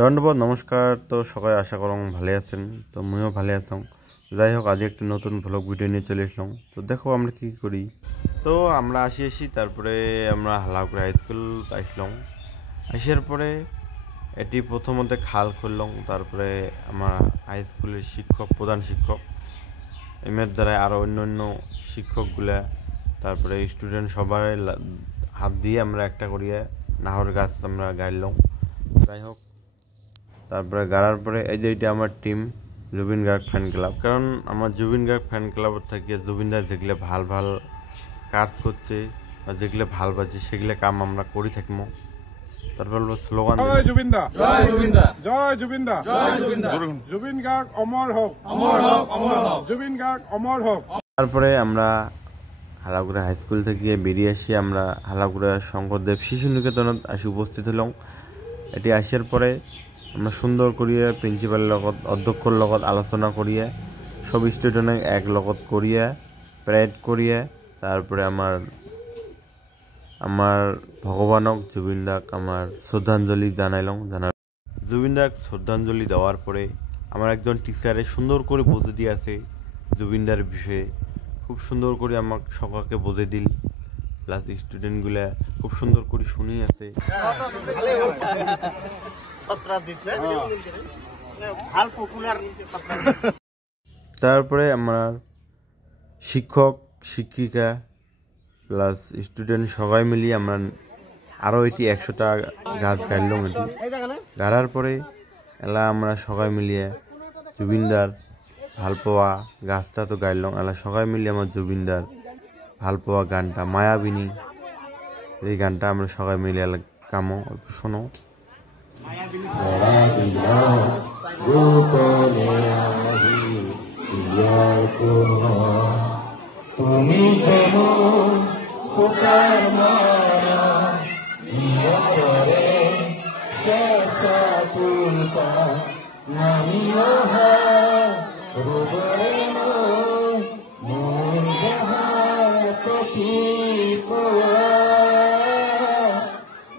ধন্যবাদ নমস্কার। তো সবাই আশা করুন ভালো আছেন। তো মুইও ভালো আছি। যাই হোক, আজ একটা নতুন ব্লগ ভিডিও নিয়ে চলে এসলাম। তো দেখো আমরা কি করি। তো আমরা আসি তারপরে আমরা হালাগুড়া হাই স্কুল আসলাম। আসার পরে এটি প্রথমত খাল খুললাম। তারপরে আমার হাই স্কুলের প্রধান শিক্ষক এমের দ্বারা আরও অন্য অন্য শিক্ষকগুলা, তারপরে স্টুডেন্ট সবাই হাত দিয়ে আমরা একটা করিয়ে নাহর গাছ আমরা গাড়লাম। যাই হোক, তারপরে গাড়ার পরে এই যে এটা আমার team Zubeen Garg fan club. কারণ আমার জুবিন গার্গ ফ্যান ক্লাবের থেকে জুবিনদার যেগুলো ভাল ভাল কাজ করছে বা যেগুলো ভাল বাজে সেগুলো কাম আমরা করি থাকবো। তারপর স্লোগান জয় জুবিনদা, জয় জুবিনদা, জয় জুবিনদা, জয় জুবিনদা, জুবিন গার্গ অমর হোক, অমর হোক, অমর হোক, জুবিন গার্গ অমর হোক। তারপরে আমরা হালাগুড়া হাই স্কুল থেকে বেরিয়ে আসি। আমরা হালাগুড়া শঙ্করদেব শিশু নিকেতনত আসি উপস্থিত হলাম। এটি আসার পরে আমরা সুন্দর করিয়ে প্রিন্সিপালের লগত অধ্যক্ষর লগত আলোচনা করিয়ে সব স্টুডেন্ট এক লগত করিয়ে প্যারেড করিয়ে তারপরে আমার ভগবানক জুবিনদাক আমার শ্রদ্ধাঞ্জলি জানাইলাম। জুবিনদাক শ্রদ্ধাঞ্জলি দেওয়ার পরে আমার একজন টিচারে সুন্দর করে বুঝে দিয়ে আছে জুবিনদার বিষয়ে, খুব সুন্দর করে আমাকে সবাইকে বুঝে দিল। প্লাস স্টুডেন্টগুলা খুব সুন্দর করে শুনি আছে। তারপরে আমার শিক্ষক শিক্ষিকা প্লাস স্টুডেন্ট সবাই মিলিয়ে আমরা আরও এটি 100টা গাছ গাড়লাম। এটি গাড়ার পরে এলা আমরা সবাই মিলিয়ে জুবিনদার ভালপোয়া গাছটা তো গাইলাম। এলা সবাই মিলিয়ে আমার জুবিনদার ভালপোয়া গানটা মায়াবিনী, এই গানটা আমরা সবাই মিলে গামো। অল্প শোনো। তুমি যেমন খোকার মায়া নিয়রে শেষা তুলপা নামিও রোদরে মন যাহার কপি পোয়া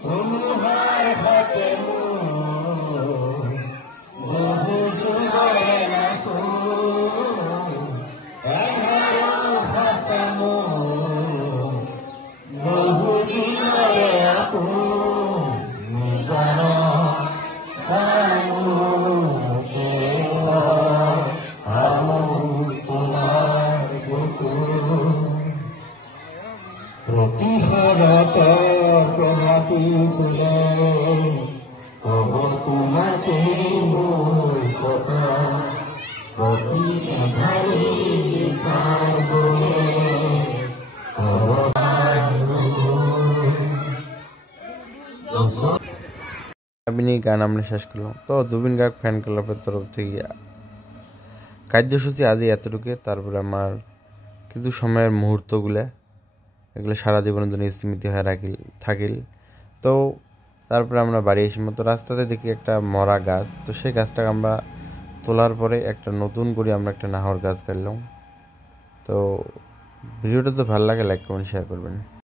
তোমার হাতে বহু সুন্দর নাসো প্রতিহরত প্রভাতী তুলে কব তোমাকে মূল কথা প্রতি এধারে গান আমরা শেষ করলাম। তো জুবিন গার্গ ফ্যান ক্লাবের তরফ থেকে কার্যসূচি আজই এতটুকু। তারপরে আমার কিছু সময়ের মুহূর্তগুলো এগুলো সারা জীবনের জন্য স্মৃতি হয়ে থাকিল। তো তারপরে আমরা বাড়ি এসে মতো রাস্তাতে দেখি একটা মরা গাছ। তো সেই গাছটাকে আমরা তোলার পরে একটা নতুন করে আমরা একটা নাহর গাছ কাটলাম। তো ভিডিওটা তো ভালো লাগে, লাইক কমেন্ট শেয়ার করবেন।